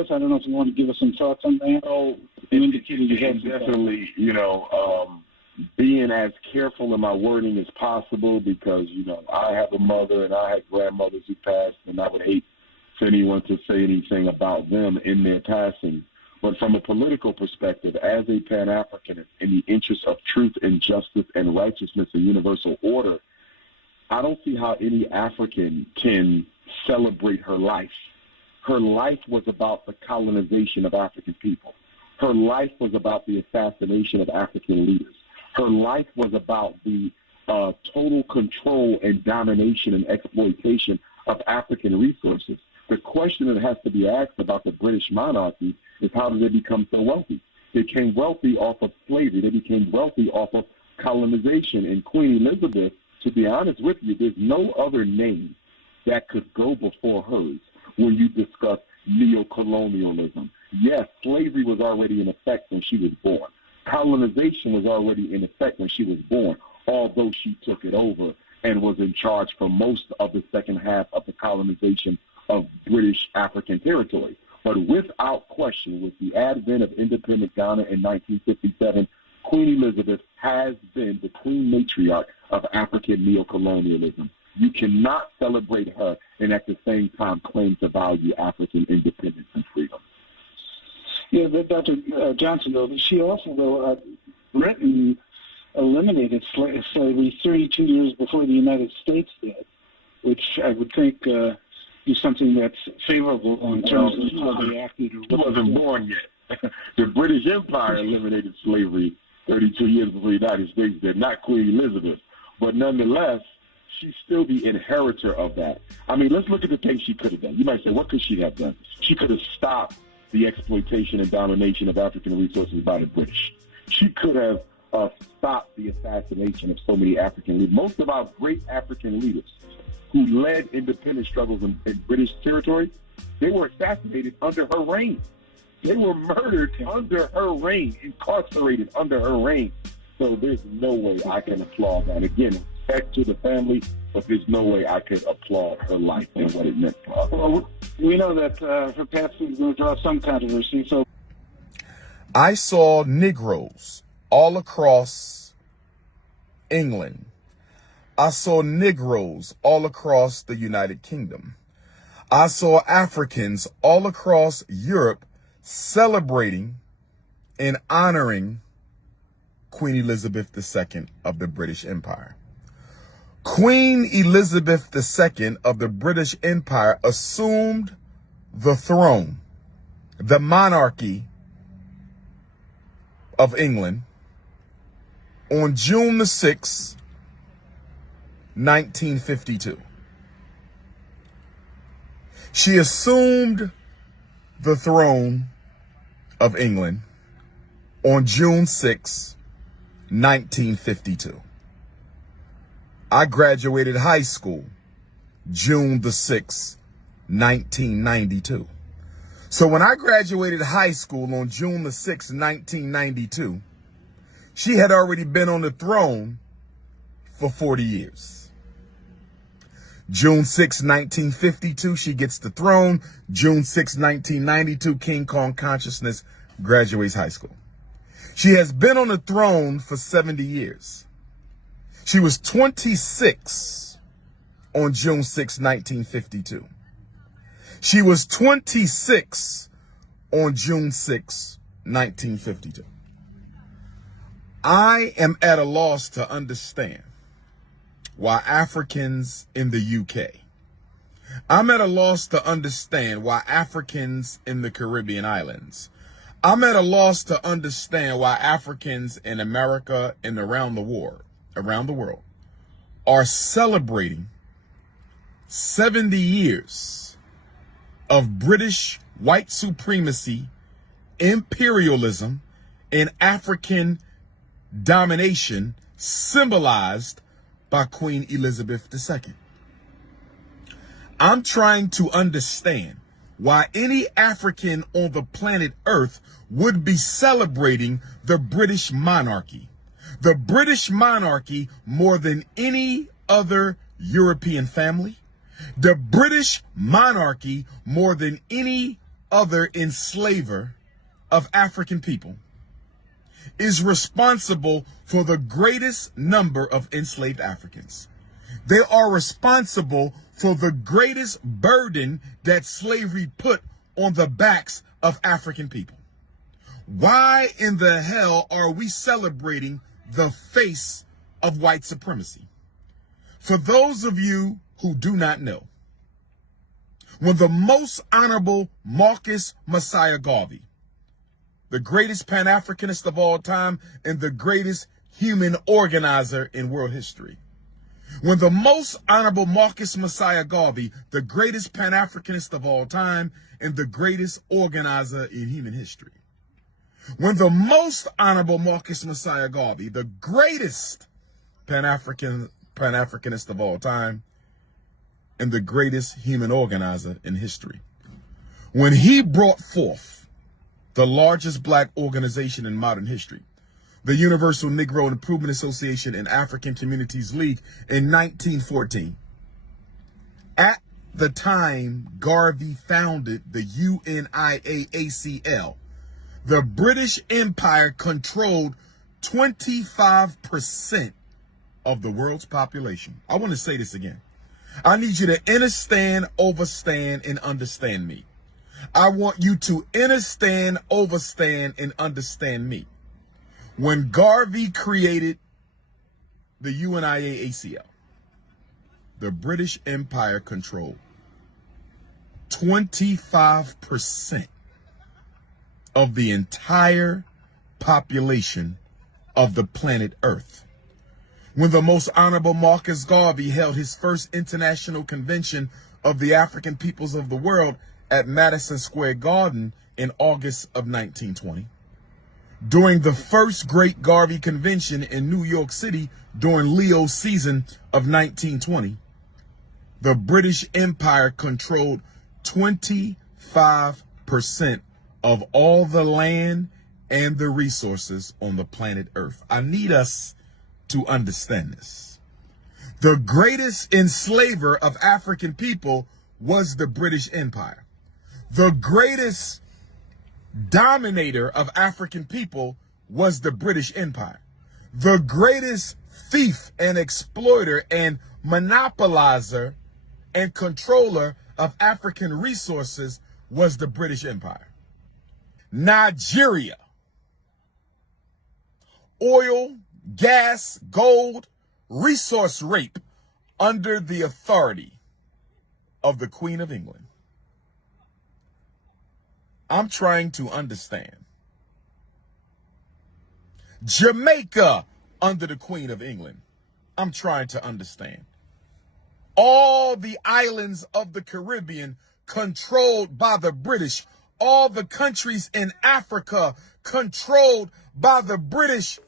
Elizabeth? I don't know if you want to give us some thoughts on that. Oh, you indicated you had definitely, being as careful in my wording as possible because, I have a mother and I had grandmothers who passed, and I would hate for anyone to say anything about them in their passing. But from a political perspective, as a Pan-Africanist, in the interest of truth and justice and righteousness and universal order, I don't see how any African can celebrate her life. Her life was about the colonization of African people. Her life was about the assassination of African leaders. Her life was about the total control and domination and exploitation of African resources. The question that has to be asked about the British monarchy is how did they become so wealthy? They became wealthy off of slavery. They became wealthy off of colonization. And Queen Elizabeth, to be honest with you, there's no other name that could go before hers when you discuss neocolonialism. Yes, slavery was already in effect when she was born. Colonization was already in effect when she was born, although she took it over and was in charge for most of the second half of the colonization of British African territory. But without question, with the advent of independent Ghana in 1957, Queen Elizabeth has been the queen matriarch of African neocolonialism. You cannot celebrate her and at the same time claim to value African independence and freedom. Yeah, but Dr. Johnson, though, she also, Britain eliminated slavery 32 years before the United States did, which I would think is something that's favorable in terms of how they acted. She wasn't born yet. The British Empire eliminated slavery 32 years before the United States did, not Queen Elizabeth. But nonetheless, she's still the inheritor of that. I mean, let's look at the things she could have done. You might say, what could she have done? She could have stopped the exploitation and domination of African resources by the British. She could have stopped the assassination of so many African leaders. Most of our great African leaders who led independence struggles in British territory, they were assassinated under her reign. They were murdered under her reign, incarcerated under her reign. So there's no way I can applaud that. Again, respect to the family, but there's no way I could applaud her life and what it meant for us. Well, we know that her passing is going to draw some controversy. So I saw Negroes all across England. I saw Negroes all across the United Kingdom. I saw Africans all across Europe celebrating and honoring Queen Elizabeth II of the British Empire. Queen Elizabeth II of the British Empire assumed the throne, the monarchy of England, on June the 6th, 1952. She assumed the throne of England on June 6, 1952. I graduated high school June the 6th, 1992. So when I graduated high school on June the 6th, 1992, she had already been on the throne for 40 years. June 6, 1952, she gets the throne. June 6, 1992, King Kong consciousness, graduates high school. She has been on the throne for 70 years. She was 26 on June 6, 1952. She was 26 on June 6, 1952. I am at a loss to understand why Africans in the UK, I'm at a loss to understand why Africans in the Caribbean islands, I'm at a loss to understand why Africans in America and around the world are celebrating 70 years of British white supremacy, imperialism, and African domination symbolized by Queen Elizabeth II. I'm trying to understand why any African on the planet Earth would be celebrating the British monarchy. The British monarchy more than any other European family. The British monarchy more than any other enslaver of African people is responsible for the greatest number of enslaved Africans. They are responsible for the greatest burden that slavery put on the backs of African people. Why in the hell are we celebrating the face of white supremacy? For those of you who do not know, when the most honorable Marcus Messiah Garvey, the greatest Pan-Africanist of all time and the greatest human organizer in world history, when the most honorable Marcus Messiah Garvey, the greatest Pan-Africanist of all time and the greatest organizer in human history, when the most honorable Marcus Messiah Garvey, the greatest Pan-Africanist of all time and the greatest human organizer in history, when he brought forth the largest black organization in modern history, the Universal Negro Improvement Association and African Communities League in 1914. At the time Garvey founded the UNIAACL, the British Empire controlled 25% of the world's population. I want to say this again. I need you to understand, overstand, and understand me. I want you to understand, overstand, and understand me. When Garvey created the UNIAACL, the British Empire controlled 25% of the entire population of the planet Earth. When the most honorable Marcus Garvey held his first international convention of the African peoples of the world at Madison Square Garden in August of 1920, during the first Great Garvey Convention in New York City during Leo's season of 1920, the British Empire controlled 25% of all the land and the resources on the planet Earth. I need us to understand this. The greatest enslaver of African people was the British Empire. The greatest dominator of African people was the British Empire. The greatest thief and exploiter and monopolizer and controller of African resources was the British Empire. Nigeria, oil, gas, gold, resource rape under the authority of the Queen of England. I'm trying to understand. Jamaica under the Queen of England. I'm trying to understand. All the islands of the Caribbean controlled by the British. All the countries in Africa controlled by the British